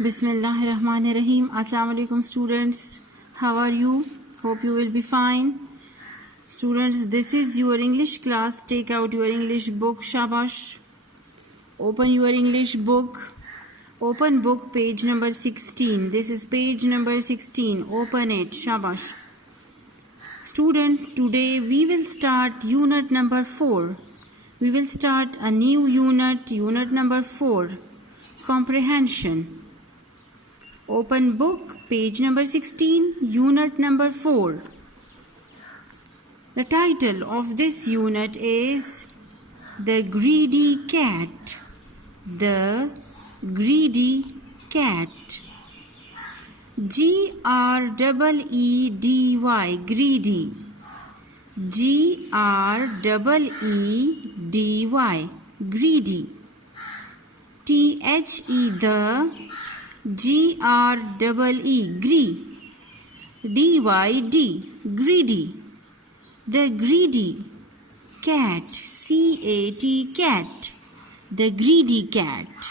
Bismillahirrahmanirrahim. Assalamu alaikum students. How are you? Hope you will be fine. Students, this is your English class. Take out your English book. Shabash. Open your English book. Open book page number 16. This is page number 16. Open it. Shabash. Students, today we will start unit number 4. We will start a new unit number 4. Comprehension. Open book, page number 16, unit number 4. The title of this unit is The Greedy Cat. The Greedy Cat. G-R-E-E-D-Y, greedy. G-R-E-E-D-Y, greedy. T-H-E, the. G-R-E-E, gree. D-Y-D, greedy. The greedy cat. C-A-T, cat. The greedy cat.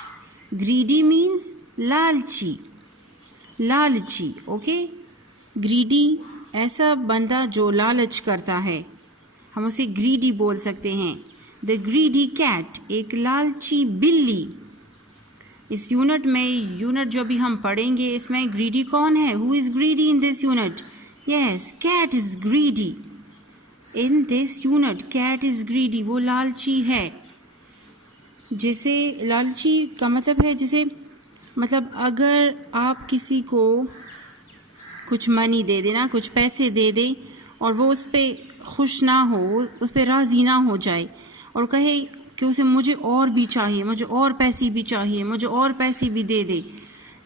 Greedy means लालची. लालची, okay. Greedy ऐसा बंदा जो लालच करता है, हम उसे ग्रीडी बोल सकते हैं. द ग्रीडी कैट, एक लालची बिल्ली. इस यूनिट में, यूनिट जो भी हम पढ़ेंगे, इसमें ग्रीडी कौन है? Who is greedy in this unit? Yes, cat is greedy in this unit. Cat is greedy, वो लालची है. जैसे लालची का मतलब है, जैसे मतलब अगर आप किसी को कुछ मनी दे देना, कुछ पैसे दे दे, और वो उस पर खुश ना हो, उस पर राज़ी ना हो जाए और कहे कि उसे मुझे और भी चाहिए, मुझे और पैसे भी चाहिए, मुझे और पैसे भी दे दे,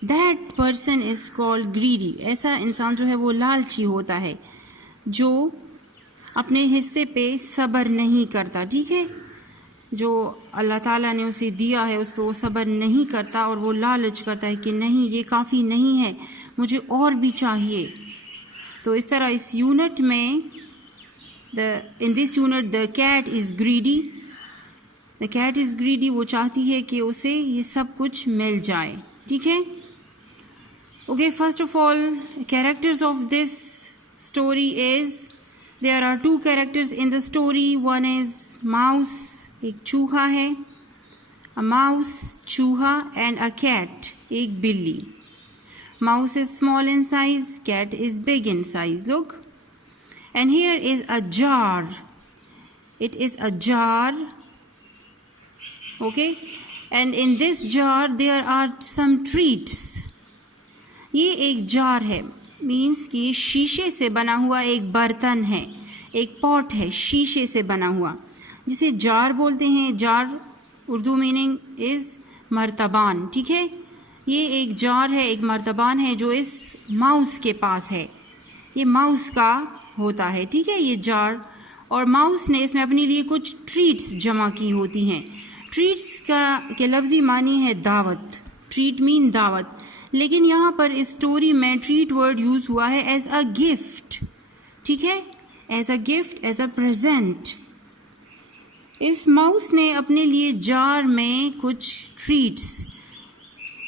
that person is called greedy. ऐसा इंसान जो है वो लालची होता है, जो अपने हिस्से पे सब्र नहीं करता. ठीक है, जो अल्लाह ताला ने उसे दिया है उस पर वो सब्र नहीं करता और वो लालच करता है कि नहीं, ये काफ़ी नहीं है, मुझे और भी चाहिए. तो इस तरह इस यूनिट में in this unit the cat is greedy. The cat is greedy, वो चाहती है कि उसे ये सब कुछ मिल जाए. ठीक है, okay. First of all, characters of this story is, there are 2 characters in the story. One is mouse, एक चूहा है. अ माउस, चूहा, एंड अ कैट, एक बिल्ली. Mouse is small in size, cat is big in size. Look. And here is a jar. It is a jar. Okay. And in this jar there are some treats. ये एक jar है, means कि शीशे से बना हुआ एक बर्तन है, एक पॉट है शीशे से बना हुआ, जिसे जार बोलते हैं. जार उर्दू मीनिंग इज़ मर्तबान. ठीक है, ये एक जार है, एक मर्तबान है जो इस माउस के पास है. ये माउस का होता है. ठीक है, ये जार. और माउस ने इसमें अपने लिए कुछ ट्रीट्स जमा की होती हैं. ट्रीट्स का के लफ्ज़ी मानी है दावत. ट्रीट मीन दावत, लेकिन यहाँ पर इस स्टोरी में ट्रीट वर्ड यूज़ हुआ है एज अ गिफ्ट. ठीक है, as a gift, as a present. इस माउस ने अपने लिए जार में कुछ ट्रीट्स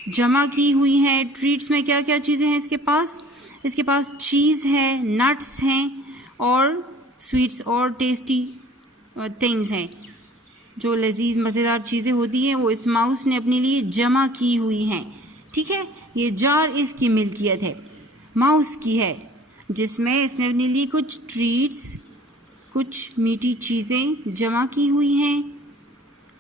जमा की हुई हैं. ट्रीट्स में क्या क्या चीज़ें हैं इसके पास? इसके पास चीज़ है, नट्स हैं, और स्वीट्स और टेस्टी थिंग्स हैं. जो लजीज मज़ेदार चीज़ें होती हैं वो इस माउस ने अपने लिए जमा की हुई हैं. ठीक है, ये जार इसकी मिल्कियत है, माउस की है, जिसमें इसने अपने लिए कुछ ट्रीट्स, कुछ मीठी चीज़ें जमा की हुई हैं.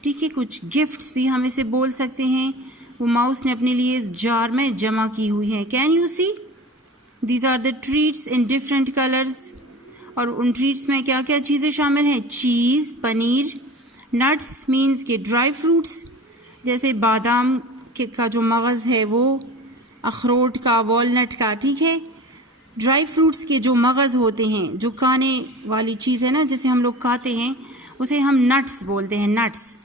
ठीक है, कुछ गिफ्ट्स भी हम इसे बोल सकते हैं, वो माउस ने अपने लिए इस जार में जमा की हुई है. Can you see? These are the treats in different colours. और उन ट्रीट्स में क्या क्या चीज़ें शामिल हैं? चीज़, पनीर, नट्स मीन्स के ड्राई फ्रूट्स, जैसे बादाम का जो मगज़ है वो, अखरोट का, वॉलनट का. ठीक है, ड्राई फ्रूट्स के जो मगज़ होते हैं, जो खाने वाली चीज़ है ना, जिसे हम लोग खाते हैं, उसे हम नट्स बोलते हैं. नट्स,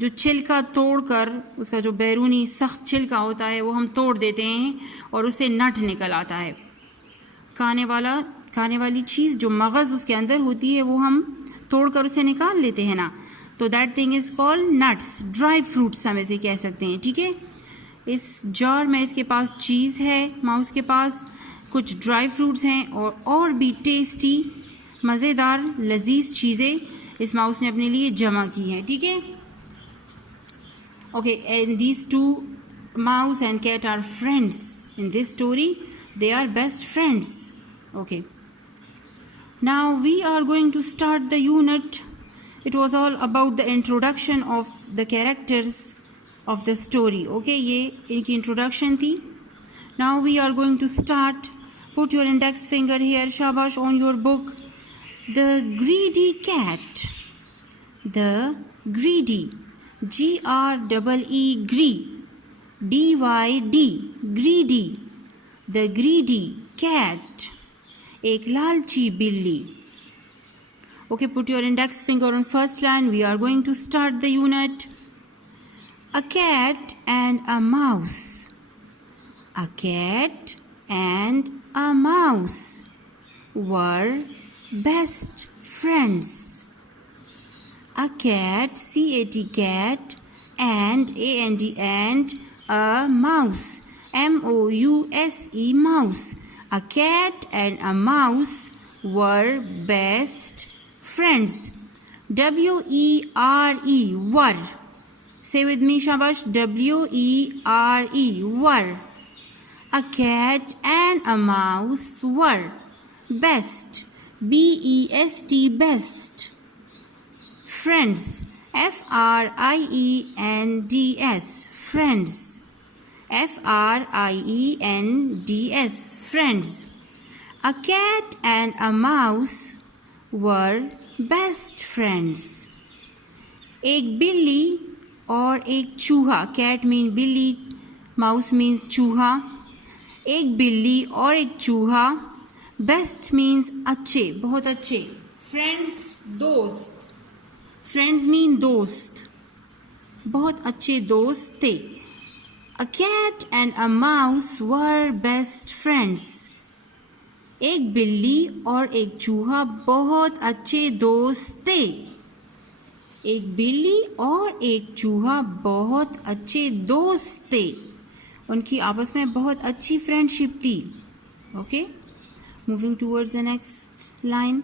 जो छिलका तोड़कर, उसका जो बैरूनी सख्त छिलका होता है वो हम तोड़ देते हैं और उससे नट निकल आता है. खाने वाली चीज़, जो मगज़ उसके अंदर होती है, वो हम तोड़कर उसे निकाल लेते हैं ना, तो that thing is called nuts. Dry fruits हम इसे कह सकते हैं. ठीक है, इस जार में इसके पास चीज़ है, माउस के पास कुछ ड्राई फ्रूट्स हैं और भी टेस्टी मज़ेदार लजीज चीज़ें इस माउस ने अपने लिए जमा की हैं. ठीक है. Okay, and these two mouse and cat are friends. In this story, they are best friends. Okay. Now we are going to start the unit. It was all about the introduction of the characters of the story. Okay, ये इनकी introduction थी. Now we are going to start. Put your index finger here, shabash, on your book. The greedy cat. The greedy. G-R-E-E, gree. D-Y-D, greedy. The greedy cat. एक लालची बिल्ली. Okay, put your index finger on first line. We are going to start the unit. A cat and a mouse. A cat and a mouse were best friends. A cat, C-A-T, cat, and A-N-D, and a mouse, M-O-U-S-E, mouse. A cat and a mouse were best friends. W-E-R-E, were. Say with me, shabash. W-E-R-E, were. A cat and a mouse were best. B-E-S-T, best. Friends. F-R-I-E-N-D-S, friends. F-R-I-E-N-D-S, friends. A cat and a mouse were best friends. एक बिल्ली और एक चूहा. Cat means बिल्ली, mouse means चूहा. एक बिल्ली और एक चूहा. Best means अच्छे, बहुत अच्छे. Friends, दोस्त. Friends mean दोस्त, बहुत अच्छे दोस्त थे. A cat and a mouse were best friends. एक बिल्ली और एक चूहा बहुत अच्छे दोस्त थे. एक बिल्ली और एक चूहा बहुत अच्छे दोस्त थे. उनकी आपस में बहुत अच्छी फ्रेंडशिप थी. Okay, moving towards the next line,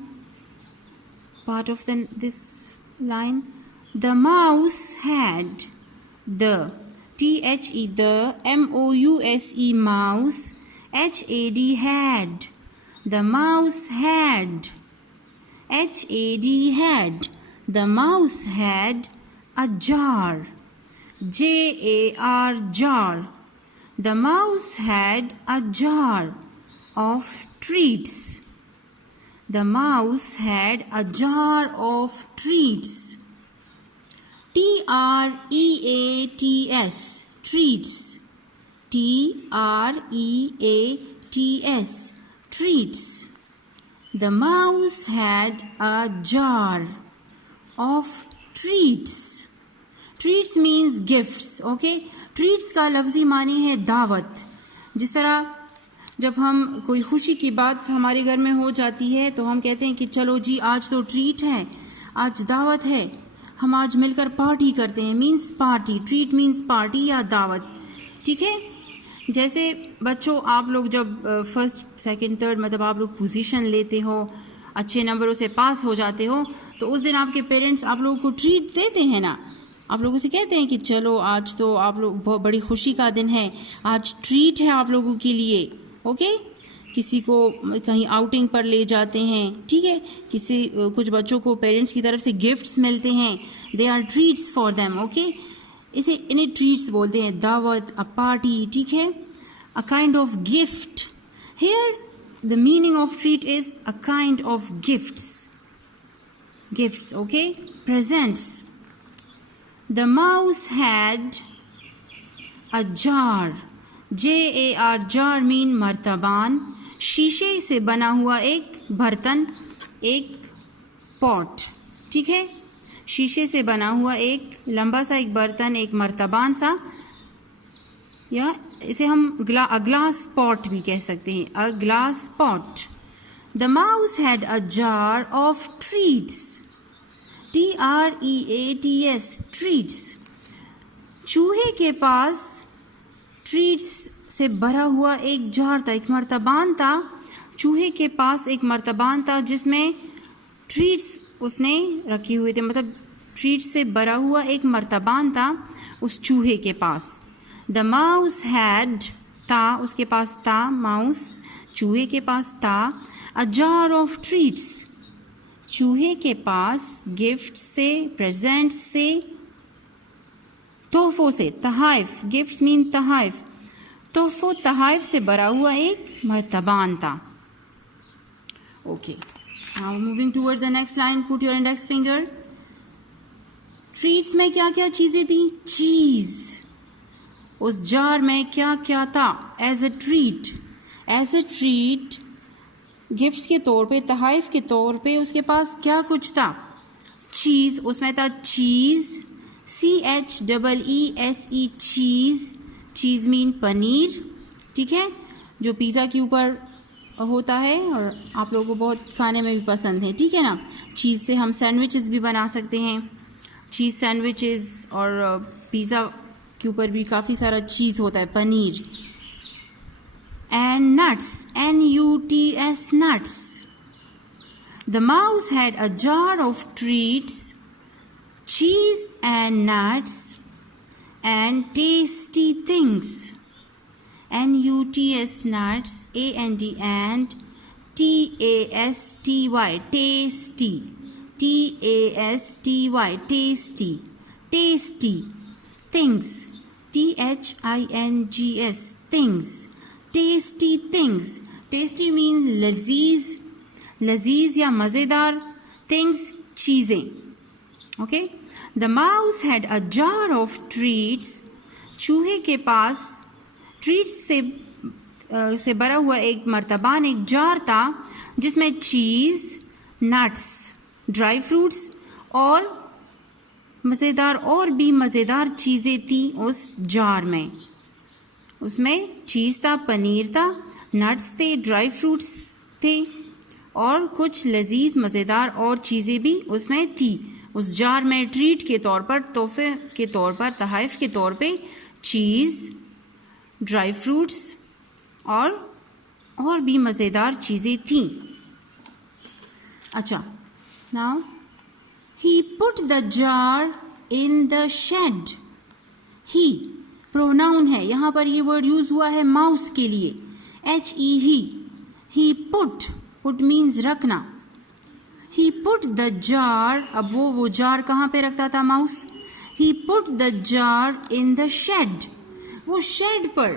part of this line. The mouse had. The T-H-E, the M-O-U-S-E, mouse. H-A-D, had. The mouse had. H-A-D, had. The mouse had a jar. J-A-R, jar. The mouse had a jar of treats. The mouse had a jar of treats. T-R-E-A-T-S, treats. T-R-E-A-T-S, treats. The mouse had a jar of treats. Treats means gifts. Okay? Treats का लफ्ज़ी मानी है दावत. जिस तरह जब हम कोई खुशी की बात हमारे घर में हो जाती है तो हम कहते हैं कि चलो जी आज तो ट्रीट है, आज दावत है, हम आज मिलकर पार्टी करते हैं. Means party. Treat means party या दावत. ठीक है. जैसे बच्चों, आप लोग जब फर्स्ट सेकंड थर्ड मतलब आप लोग पोजीशन लेते हो, अच्छे नंबरों से पास हो जाते हो, तो उस दिन आपके पेरेंट्स आप लोगों को ट्रीट देते हैं ना. आप लोगों से कहते हैं कि चलो आज तो आप लोग बहुत बड़ी खुशी का दिन है, आज ट्रीट है आप लोगों के लिए. ओके. किसी को कहीं आउटिंग पर ले जाते हैं. ठीक है. कुछ बच्चों को पेरेंट्स की तरफ से गिफ्ट्स मिलते हैं. They are treats for them. Okay. इन्हें ट्रीट्स बोलते हैं. दावत, अ पार्टी. ठीक है. A kind of gift. Here the meaning of treat is a kind of gifts. Okay. Presents. The mouse had a jar. J-A-R, jar mean मर्तबान. शीशे से बना हुआ एक बर्तन, एक पॉट. ठीक है. शीशे से बना हुआ एक लंबा सा एक बर्तन, एक मर्तबान सा, या इसे हम ग्लास पॉट भी कह सकते हैं. A glass pot. The mouse had a jar of treats. T-R-E-A-T-S, treats. चूहे के पास ट्रीट्स से भरा हुआ एक जार था, एक मर्तबान था। चूहे के पास एक मर्तबान था जिसमें ट्रीट्स उसने रखे हुए थे, मतलब ट्रीट्स से भरा हुआ एक मर्तबान था उस चूहे के पास। द माउस हैड था, उसके पास था, माउस चूहे के पास था, अ जार ऑफ ट्रीट्स, चूहे के पास गिफ्ट से, प्रेजेंट से, तोहफों से, तहाइफ, गिफ्ट्स मीन तहाइफ, तोहफों तहाइफ से भरा हुआ एक मर्तबान था। Okay, now moving toward the next line, put your index finger. Treats में क्या क्या चीजें थी? चीज। उस जार में क्या क्या था? एज ए ट्रीट, गिफ्ट्स के तौर पे, तहाइफ के तौर पे उसके पास क्या कुछ था? चीज, उसमें था चीज, CHEESE, चीज। चीज मीन पनीर, ठीक है, जो पिज़्ज़ा के ऊपर होता है और आप लोगों को बहुत खाने में भी पसंद है, ठीक है ना। चीज़ से हम सैंडविचेस भी बना सकते हैं, चीज़ सैंडविचेस, और पिज़्ज़ा के ऊपर भी काफ़ी सारा चीज़ होता है, paneer. And nuts, NUTS, nuts. The mouse had a jar of treats, cheese and nuts and tasty things. NUTS, nuts, AND TASTY, tasty, TASTY, tasty, tasty things, THINGS, things, tasty things. Tasty means लजीज, लजीज या मज़ेदार, things चीज़ें। Okay, the mouse had a jar of treats, चूहे के पास treats से भरा हुआ एक मर्तबान, एक जार था जिसमें चीज़, नट्स, ड्राई फ्रूट्स और मज़ेदार और भी मज़ेदार चीज़ें थी उस जार में। उसमें चीज़ था, पनीर था, नट्स थे, ड्राई फ्रूट्स थे और कुछ लजीज मज़ेदार और चीज़ें भी उसमें थी। उस जार में ट्रीट के तौर पर, तोहफे के तौर पर, तहाइफ के तौर पे चीज़, ड्राई फ्रूट्स और भी मज़ेदार चीज़ें थीं। अच्छा, now he put the jar in the shed. He pronoun है, यहाँ पर ये वर्ड यूज हुआ है माउस के लिए, HE, ही पुट मीन्स रखना। ही पुट द जार, अब वो जार कहाँ पे रखता था mouse? He put the jar in the shed, वो शेड पर,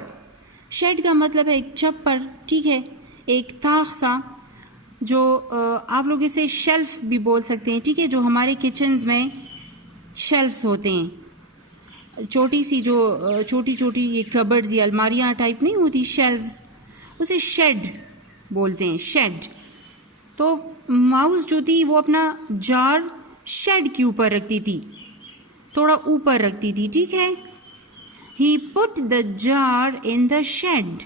शेड का मतलब है एक छप्पर, ठीक है, एक ताख सा, जो आप लोग इसे शेल्फ भी बोल सकते हैं, ठीक है, जो हमारे किचन्स में शेल्फ्स होते हैं, छोटी सी जो छोटी छोटी ये कबर्ड्स या अलमारियाँ टाइप नहीं होती, शेल्फ्स, उसे शेड बोलते हैं, शेड। तो माउस जो थी वो अपना जार शेड के ऊपर रखती थी, थोड़ा ऊपर रखती थी, ठीक है। He put the jar in the shed,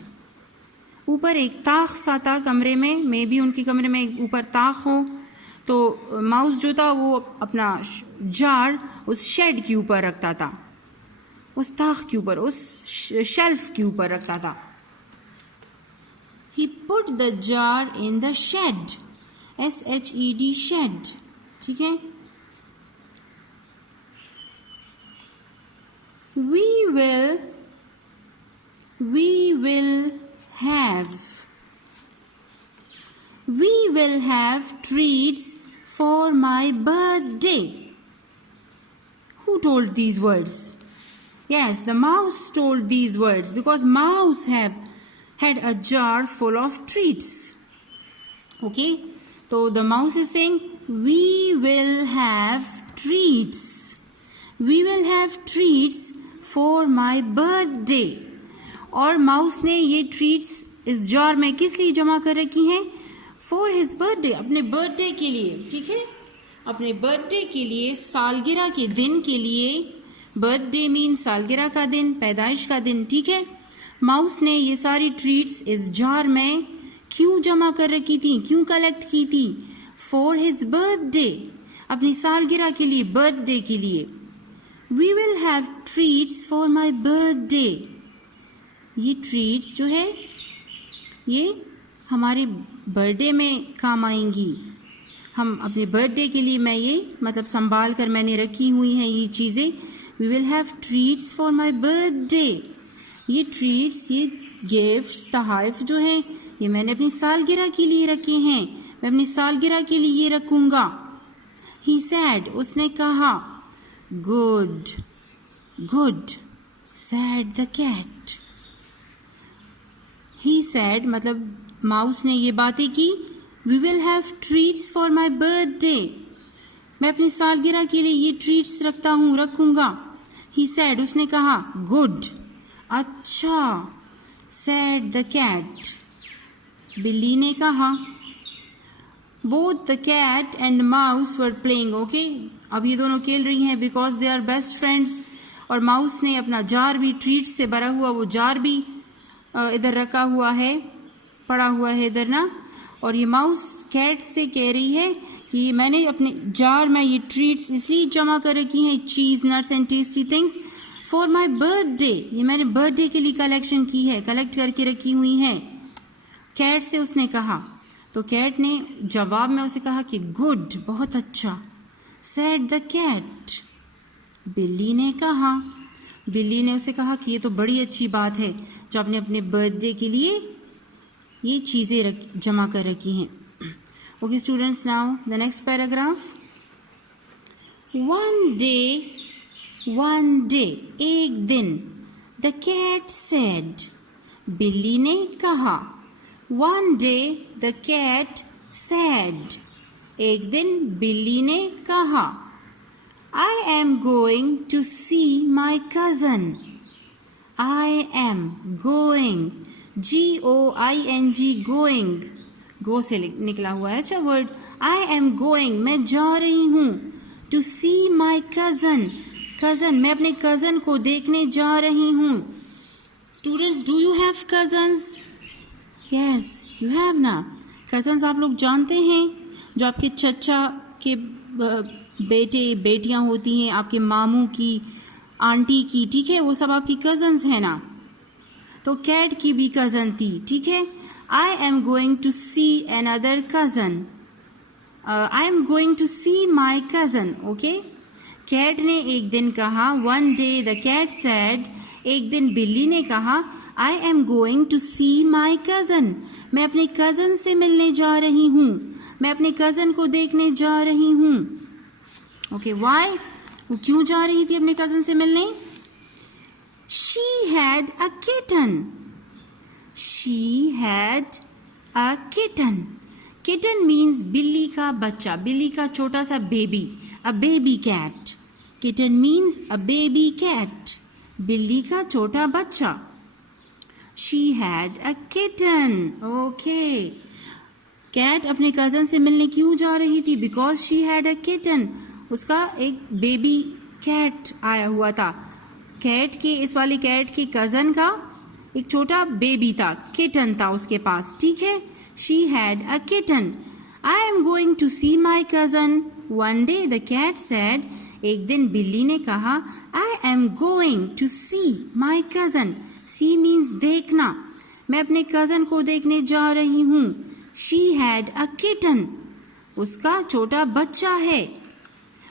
ऊपर एक ताख सा था कमरे में, मे भी उनके कमरे में ऊपर ताख हो, तो माउस जो था वो अपना जार उस शेड के ऊपर रखता था, उस ताख के ऊपर, उस शेल्फ के ऊपर रखता था। He put the jar in the shed, SHED, shed, ठीक है। We will have treats for my birthday. Who told these words? Yes, the mouse told these words because mouse had a jar full of treats. Okay, so the mouse is saying we will have treats. We will have treats for my birthday. और mouse ने ये treats इस jar में किस लिए जमा कर रखी हैं? फॉर हिज बर्थडे, अपने बर्थडे के लिए, ठीक है, अपने बर्थडे के लिए, सालगिरह के दिन के लिए। बर्थडे मीन सालगिरह का दिन, पैदाइश का दिन, ठीक है। माउस ने ये सारी ट्रीट्स इस जार में क्यों जमा कर रखी थी, क्यों कलेक्ट की थी? फॉर हिज बर्थडे, अपनी सालगिरह के लिए, बर्थडे के लिए। We will have treats for my birthday. ये ट्रीट्स जो है ये हमारे बर्थडे में काम आएंगी। हम अपने बर्थडे के लिए मैं ये मतलब संभाल कर मैंने रखी हुई हैं ये चीज़ें। We will have treats for my birthday. ये ट्रीट्स, ये गिफ्ट्स, तोहफ़े जो हैं ये मैंने अपनी सालगिरह के लिए रखे हैं। मैं अपनी सालगिरह के लिए ये रखूँगा। ही सैड, उसने कहा। Good, good, said the cat. He said मतलब माउस ने ये बातें की। We will have treats for my birthday. मैं अपनी सालगिरह के लिए ये ट्रीट्स रखूँगा। ही सैड, उसने कहा। गुड, अच्छा। सैड द कैट, बिल्ली ने कहा। Both the cat and mouse were playing. Okay, अब ये दोनों खेल रही हैं because they are best friends. और माउस ने अपना जार भी ट्रीट्स से भरा हुआ वो जार भी इधर रखा हुआ है, पड़ा हुआ है इधर ना। और ये माउस कैट से कह रही है कि मैंने अपने जार में ये ट्रीट्स इसलिए जमा कर रखी हैं, चीज़, nuts and tasty things, for my birthday. ये मैंने बर्थडे के लिए कलेक्शन की है, कलेक्ट करके रखी हुई हैं। कैट से उसने कहा। तो कैट ने जवाब में उसे कहा कि गुड, बहुत अच्छा। सैड द कैट, बिल्ली ने कहा। बिल्ली ने उसे कहा कि ये तो बड़ी अच्छी बात है जो आपने अपने बर्थडे के लिए ये चीज़ें जमा कर रखी हैं। Okay students, now the next paragraph. One day, एक दिन, द कैट सेड, बिल्ली ने कहा। One day the cat said, एक दिन बिल्ली ने कहा। I am going to see my cousin. I am going, G-O-I-N-G, going, go से निकला हुआ है अच्छा वर्ड। I am going, मैं जा रही हूँ। To see my cousin, cousin, मैं अपने cousin को देखने जा रही हूँ। Students, do you have cousins? Yes, you have ना। cousins आप लोग जानते हैं, जो आपके चचा के बेटे बेटियां होती हैं, आपके मामू की, आंटी की, ठीक है, वो सब आपकी कज़न्स हैं ना। तो कैट की भी कज़न थी, ठीक है। I am going to see another cousin, I am going to see my cousin. Okay, cat ने एक दिन कहा। One day the cat said, एक दिन बिल्ली ने कहा। I am going to see my cousin, मैं अपने कज़न से मिलने जा रही हूँ, मैं अपने कज़न को देखने जा रही हूँ। ओके, वाई, वो क्यों जा रही थी अपने कज़न से मिलने? She had a kitten, she had a kitten. Kitten means बिल्ली का बच्चा, बिल्ली का छोटा सा baby, a baby cat. Kitten means a baby cat, बिल्ली का छोटा बच्चा। She had a kitten. Okay, cat अपने कज़न से मिलने क्यों जा रही थी? Because she had a kitten, उसका एक बेबी कैट आया हुआ था। कैट के, इस वाले कैट के कज़न का एक छोटा बेबी था, किटन था उसके पास, ठीक है। She had a kitten. I am going to see my cousin, one day the cat said, एक दिन बिल्ली ने कहा। I am going to see my cousin, see means देखना, मैं अपने कज़न को देखने जा रही हूँ। शी हैड अ किटन, उसका छोटा बच्चा है,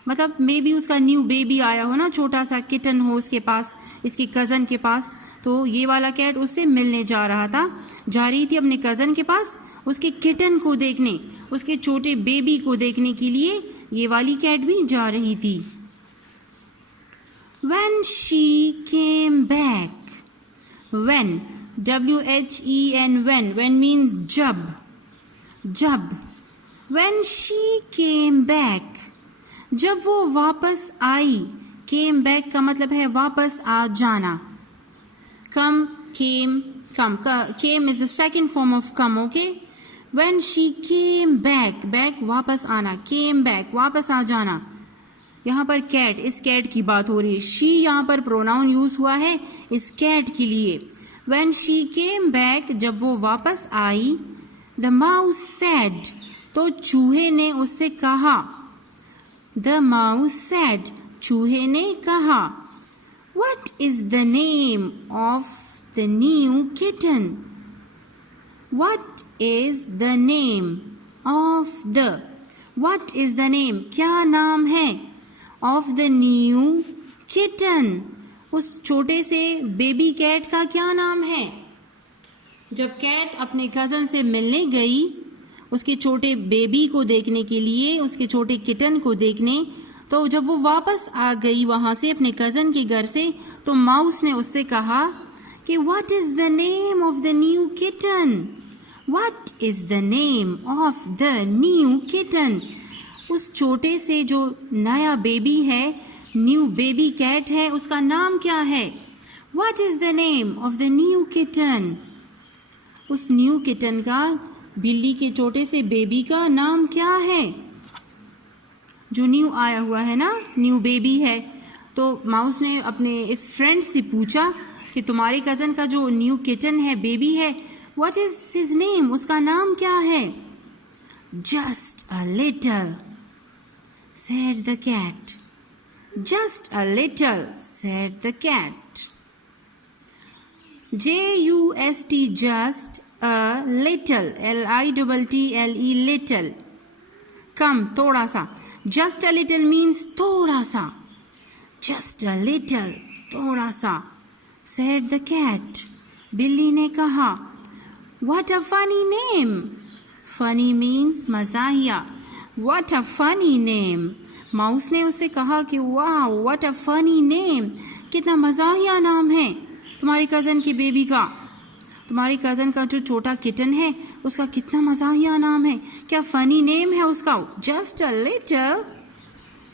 मतलब मे बी उसका न्यू बेबी आया हो ना, छोटा सा किटन हो उसके पास, इसके कज़न के पास। तो ये वाला कैट उससे मिलने जा रहा था, जा रही थी अपने कज़न के पास उसके किटन को देखने, उसके छोटे बेबी को देखने के लिए ये वाली कैट भी जा रही थी। When she came back, when, W-H-E-N, when means जब। When she came back, जब वो वापस आई, came back का मतलब है वापस आ जाना। come, came is the second form of come, okay? When she came back, back वापस आना, came back वापस आ जाना। यहाँ पर कैट, इस कैट की बात हो रही है। शी यहाँ पर प्रोनाउन यूज हुआ है इस कैट के लिए। When she came back, जब वो वापस आई, the mouse said, तो चूहे ने उससे कहा। The mouse said, चूहे ने कहा। What is the name of the new kitten. What is the name of the? What is the name? क्या नाम है? Of the new kitten. उस छोटे से बेबी कैट का क्या नाम है? जब कैट अपने कज़न से मिलने गई, उसके छोटे बेबी को देखने के लिए, उसके छोटे किटन को देखने, तो जब वो वापस आ गई वहाँ से अपने कज़न के घर से, तो माउस ने उससे कहा कि what is the name of the new kitten? What is the name of the new kitten? उस छोटे से जो नया बेबी है, न्यू बेबी कैट है, उसका नाम क्या है? What is the name of the new kitten? उस न्यू किटन का, बिल्ली के छोटे से बेबी का नाम क्या है? जो न्यू आया हुआ है ना, न्यू बेबी है। तो माउस ने अपने इस फ्रेंड से पूछा कि तुम्हारे कज़न का जो न्यू किटन है, बेबी है, व्हाट इज़ हिज नेम? उसका नाम क्या है? Just a little, said the cat. Just a little, said the cat. Just, just a little, Little, little. कम, थोड़ा सा. Just a little means थोड़ा सा. Just a little, थोड़ा सा, said the cat. बिल्ली ने कहा. What a funny name. Funny means मज़ाहिया. What a funny name. Mouse ने उससे कहा कि वाह, what a funny name. कितना मज़ाहिया नाम है तुम्हारे कज़न के बेबी का. तुम्हारे कज़न का जो छोटा किटन है, उसका कितना मज़ाहिया नाम है. क्या फनी नेम है उसका? Just a little,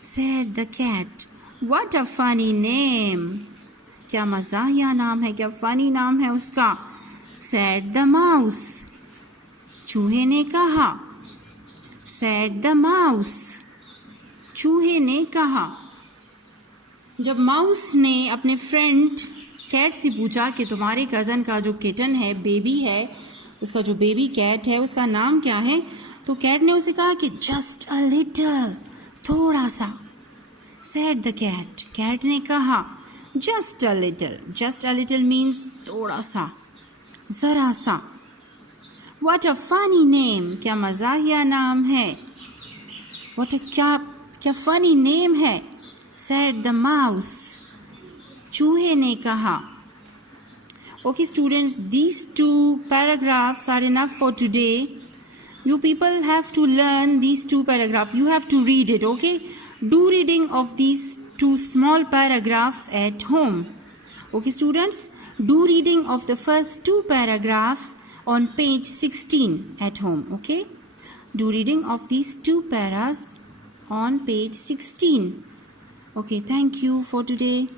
said the cat. What a funny name. क्या मज़ाहिया नाम है, क्या फनी नाम है उसका, said the mouse. चूहे ने कहा. said the mouse. चूहे ने कहा. जब माउस ने अपने फ्रेंड कैट से पूछा कि तुम्हारे कज़न का जो किटन है, बेबी है, उसका जो बेबी कैट है, उसका नाम क्या है, तो कैट ने उसे कहा कि जस्ट अ लिटल, थोड़ा सा. said the cat. कैट ने कहा just a little. Just a little means थोड़ा सा, ज़रा सा. What a funny name. क्या मज़ाहिया नाम है. What a क्या funny name है, said the mouse. चूहे ने कहा. Okay students, these two paragraphs are enough for today. You people have to learn these two paragraphs. You have to read it, okay? Do reading of these two small paragraphs at home. Okay students, do reading of the first two paragraphs on page 16 at home, okay? Do reading of these two paras on page 16. Okay, thank you for today.